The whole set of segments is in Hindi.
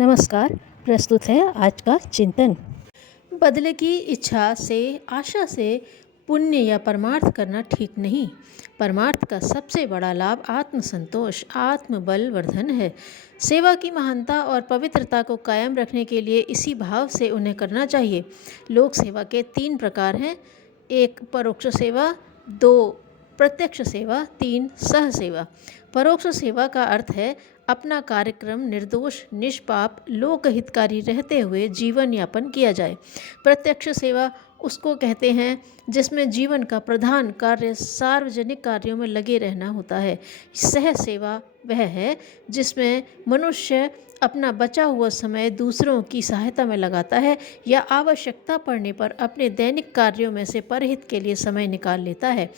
नमस्कार। प्रस्तुत है आज का चिंतन। बदले की इच्छा से, आशा से पुण्य या परमार्थ करना ठीक नहीं। परमार्थ का सबसे बड़ा लाभ आत्मसंतोष, आत्मबल वर्धन है। सेवा की महानता और पवित्रता को कायम रखने के लिए इसी भाव से उन्हें करना चाहिए। लोक सेवा के 3 प्रकार हैं। 1 परोक्ष सेवा, 2 प्रत्यक्ष सेवा, 3 सह सेवा। परोक्ष सेवा का अर्थ है अपना कार्यक्रम निर्दोष, निष्पाप, लोकहितकारी रहते हुए जीवन यापन किया जाए। प्रत्यक्ष सेवा उसको कहते हैं जिसमें जीवन का प्रधान कार्य सार्वजनिक कार्यों में लगे रहना होता है। सह सेवा वह है जिसमें मनुष्य अपना बचा हुआ समय दूसरों की सहायता में लगाता है या आवश्यकता पड़ने पर अपने दैनिक कार्यों में से परहित के लिए समय निकाल लेता है।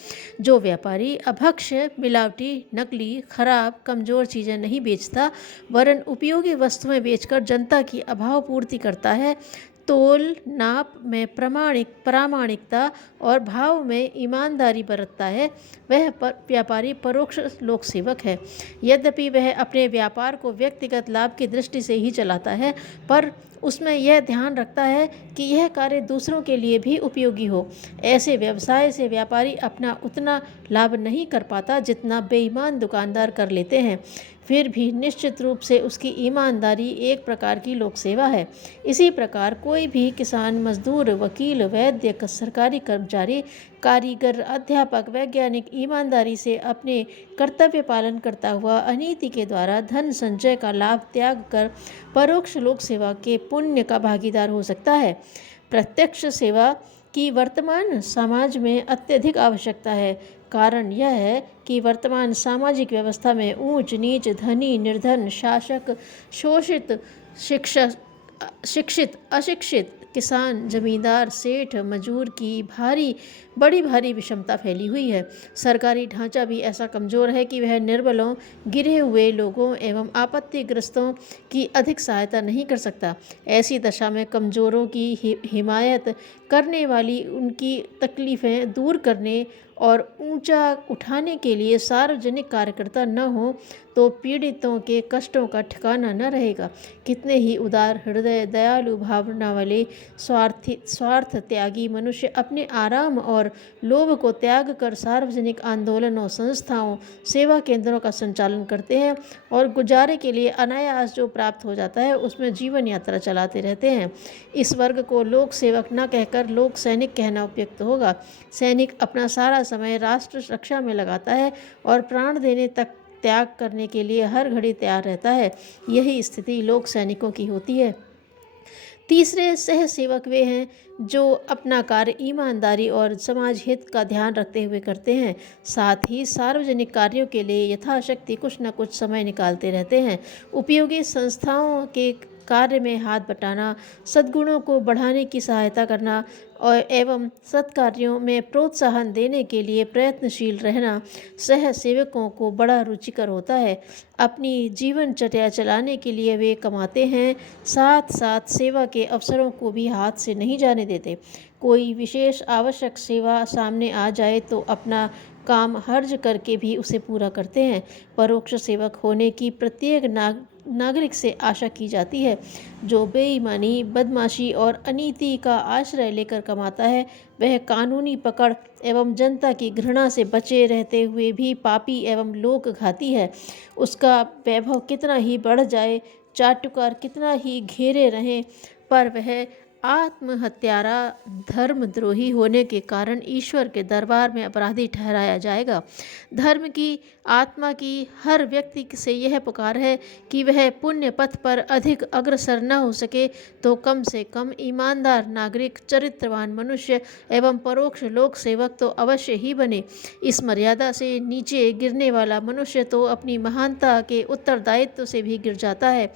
जो व्यापारी अभक्ष, मिलावटी, नकली, खराब, कमज़ोर चीज़ें नहीं बेचता वरन उपयोगी वस्तुएं बेचकर जनता की अभाव पूर्ति करता है, तोल नाप में प्रामाणिकता और भाव में ईमानदारी बरतता है, वह व्यापारी परोक्ष लोक सेवक है। यद्यपि वह अपने व्यापार को व्यक्तिगत लाभ की दृष्टि से ही चलाता है, पर उसमें यह ध्यान रखता है कि यह कार्य दूसरों के लिए भी उपयोगी हो। ऐसे व्यवसाय से व्यापारी अपना उतना लाभ नहीं कर पाता जितना बेईमान दुकानदार कर लेते हैं। फिर भी निश्चित रूप से उसकी ईमानदारी एक प्रकार की लोक सेवा है। इसी प्रकार कोई भी किसान, मजदूर, वकील, वैद्य, सरकारी कर्मचारी, कारीगर, अध्यापक, वैज्ञानिक ईमानदारी से अपने कर्तव्य पालन करता हुआ अनीति के द्वारा धन संचय का लाभ त्याग कर परोक्ष लोक सेवा के पुण्य का भागीदार हो सकता है। प्रत्यक्ष सेवा की वर्तमान समाज में अत्यधिक आवश्यकता है। कारण यह है कि वर्तमान सामाजिक व्यवस्था में ऊंच नीच, धनी निर्धन, शासक शोषित, शिक्षित अशिक्षित, किसान जमींदार, सेठ मजूर की बड़ी भारी विषमता फैली हुई है। सरकारी ढांचा भी ऐसा कमज़ोर है कि वह निर्बलों, गिरे हुए लोगों एवं आपत्तिग्रस्तों की अधिक सहायता नहीं कर सकता। ऐसी दशा में कमज़ोरों की हिमायत करने वाली, उनकी तकलीफ़ें दूर करने और ऊंचा उठाने के लिए सार्वजनिक कार्यकर्ता न हो तो पीड़ितों के कष्टों का ठिकाना न रहेगा। कितने ही उदार हृदय, दयालु भावना वाले, स्वार्थ त्यागी मनुष्य अपने आराम और लोभ को त्याग कर सार्वजनिक आंदोलनों, संस्थाओं, सेवा केंद्रों का संचालन करते हैं और गुजारे के लिए अनायास जो प्राप्त हो जाता है उसमें जीवन यात्रा चलाते रहते हैं। इस वर्ग को लोक सेवक न कहकर लोक सैनिक कहना उपयुक्त होगा। सैनिक अपना सारा समय राष्ट्र रक्षा में लगाता है और प्राण देने तक त्याग करने के लिए हर घड़ी तैयार रहता है। यही स्थिति लोक सैनिकों की होती है। तीसरे सह सेवक वे हैं जो अपना कार्य ईमानदारी और समाज हित का ध्यान रखते हुए करते हैं, साथ ही सार्वजनिक कार्यों के लिए यथाशक्ति कुछ न कुछ समय निकालते रहते हैं। उपयोगी संस्थाओं के कार्य में हाथ बटाना, सद्गुणों को बढ़ाने की सहायता करना और एवं सत्कार्यों में प्रोत्साहन देने के लिए प्रयत्नशील रहना सह सेवकों को बड़ा रुचिकर होता है। अपनी जीवनचर्या चलाने के लिए वे कमाते हैं, साथ साथ सेवा के अवसरों को भी हाथ से नहीं जाने देते। कोई विशेष आवश्यक सेवा सामने आ जाए तो अपना काम हर्ज करके भी उसे पूरा करते हैं। परोक्ष सेवक होने की प्रत्येक नागरिक से आशा की जाती है। जो बेईमानी, बदमाशी और अनीति का आश्रय लेकर कमाता है वह कानूनी पकड़ एवं जनता की घृणा से बचे रहते हुए भी पापी एवं लोकघाती है। उसका वैभव कितना ही बढ़ जाए, चाटुकार कितना ही घेरे रहें, पर वह आत्महत्यारा, धर्मद्रोही होने के कारण ईश्वर के दरबार में अपराधी ठहराया जाएगा। धर्म की आत्मा की हर व्यक्ति से यह पुकार है कि वह पुण्य पथ पर अधिक अग्रसर न हो सके तो कम से कम ईमानदार नागरिक, चरित्रवान मनुष्य एवं परोक्ष लोक सेवक तो अवश्य ही बने। इस मर्यादा से नीचे गिरने वाला मनुष्य तो अपनी महानता के उत्तरदायित्व से भी गिर जाता है।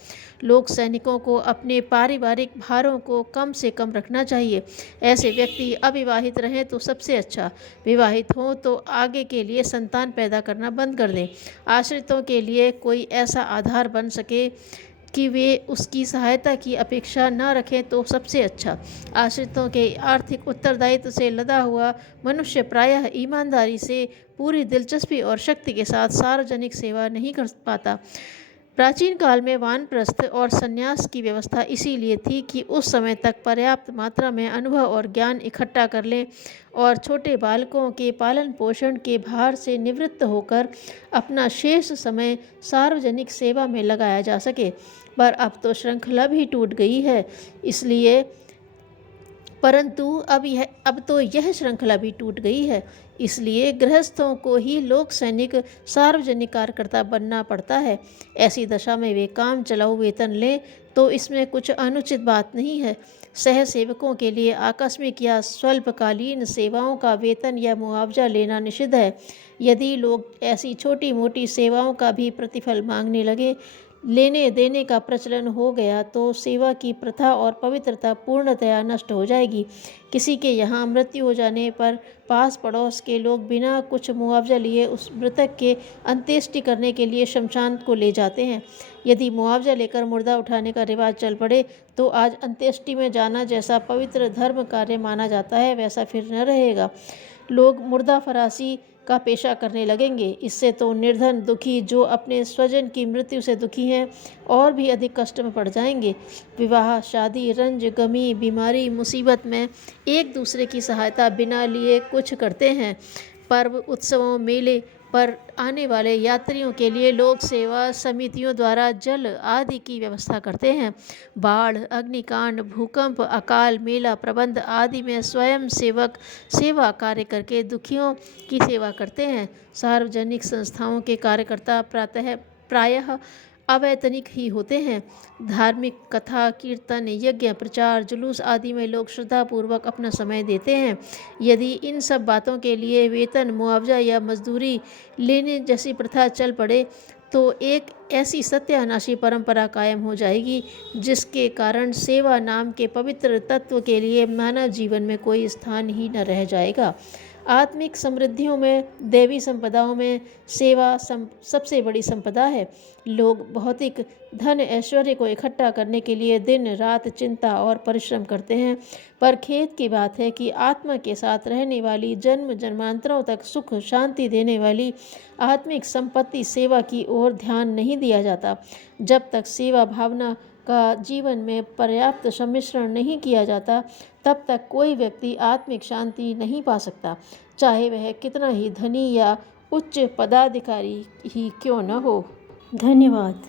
लोक सैनिकों को अपने पारिवारिक भारों को कम से कम रखना चाहिए। ऐसे व्यक्ति अविवाहित रहें तो सबसे अच्छा, विवाहित हों तो आगे के लिए संतान पैदा करना बंद कर दें। आश्रितों के लिए कोई ऐसा आधार बन सके कि वे उसकी सहायता की अपेक्षा न रखें तो सबसे अच्छा। आश्रितों के आर्थिक उत्तरदायित्व से लदा हुआ मनुष्य प्रायः ईमानदारी से, पूरी दिलचस्पी और शक्ति के साथ सार्वजनिक सेवा नहीं कर पाता। प्राचीन काल में वानप्रस्थ और संन्यास की व्यवस्था इसीलिए थी कि उस समय तक पर्याप्त मात्रा में अनुभव और ज्ञान इकट्ठा कर लें और छोटे बालकों के पालन पोषण के भार से निवृत्त होकर अपना शेष समय सार्वजनिक सेवा में लगाया जा सके। पर अब तो श्रृंखला भी टूट गई है, इसलिए परंतु अब तो यह श्रृंखला भी टूट गई है, इसलिए गृहस्थों को ही लोक सैनिक सार्वजनिक कार्यकर्ता बनना पड़ता है। ऐसी दशा में वे काम चलाऊ वेतन लें तो इसमें कुछ अनुचित बात नहीं है। सह सेवकों के लिए आकस्मिक या स्वल्पकालीन सेवाओं का वेतन या मुआवजा लेना निषिद्ध है। यदि लोग ऐसी छोटी मोटी सेवाओं का भी प्रतिफल मांगने लगे, लेने देने का प्रचलन हो गया तो सेवा की प्रथा और पवित्रता पूर्णतया नष्ट हो जाएगी। किसी के यहाँ मृत्यु हो जाने पर पास पड़ोस के लोग बिना कुछ मुआवजा लिए उस मृतक के अंत्येष्टि करने के लिए शमशान को ले जाते हैं। यदि मुआवजा लेकर मुर्दा उठाने का रिवाज चल पड़े तो आज अंत्येष्टि में जाना जैसा पवित्र धर्म कार्य माना जाता है वैसा फिर न रहेगा। लोग मुर्दा फरासी का पेशा करने लगेंगे। इससे तो निर्धन दुखी जो अपने स्वजन की मृत्यु से दुखी हैं और भी अधिक कष्ट में पड़ जाएंगे। विवाह, शादी, रंज, गमी, बीमारी, मुसीबत में एक दूसरे की सहायता बिना लिए कुछ करते हैं। पर्व, उत्सवों, मेले पर आने वाले यात्रियों के लिए लोक सेवा समितियों द्वारा जल आदि की व्यवस्था करते हैं। बाढ़, अग्निकांड, भूकंप, अकाल, मेला प्रबंध आदि में स्वयं सेवक सेवा कार्य करके दुखियों की सेवा करते हैं। सार्वजनिक संस्थाओं के कार्यकर्ता प्रायः अवैतनिक ही होते हैं। धार्मिक कथा, कीर्तन, यज्ञ, प्रचार, जुलूस आदि में लोग श्रद्धापूर्वक अपना समय देते हैं। यदि इन सब बातों के लिए वेतन, मुआवजा या मजदूरी लेने जैसी प्रथा चल पड़े तो एक ऐसी सत्यानाशी परंपरा कायम हो जाएगी जिसके कारण सेवा नाम के पवित्र तत्व के लिए मानव जीवन में कोई स्थान ही न रह जाएगा। आत्मिक समृद्धियों में, दैवी संपदाओं में सेवा सबसे बड़ी संपदा है। लोग भौतिक धन ऐश्वर्य को इकट्ठा करने के लिए दिन रात चिंता और परिश्रम करते हैं, पर खेद की बात है कि आत्मा के साथ रहने वाली, जन्म जन्मांतरों तक सुख शांति देने वाली आत्मिक संपत्ति सेवा की ओर ध्यान नहीं दिया जाता। जब तक सेवा भावना का जीवन में पर्याप्त सम्मिश्रण नहीं किया जाता तब तक कोई व्यक्ति आत्मिक शांति नहीं पा सकता, चाहे वह कितना ही धनी या उच्च पदाधिकारी ही क्यों न हो। धन्यवाद।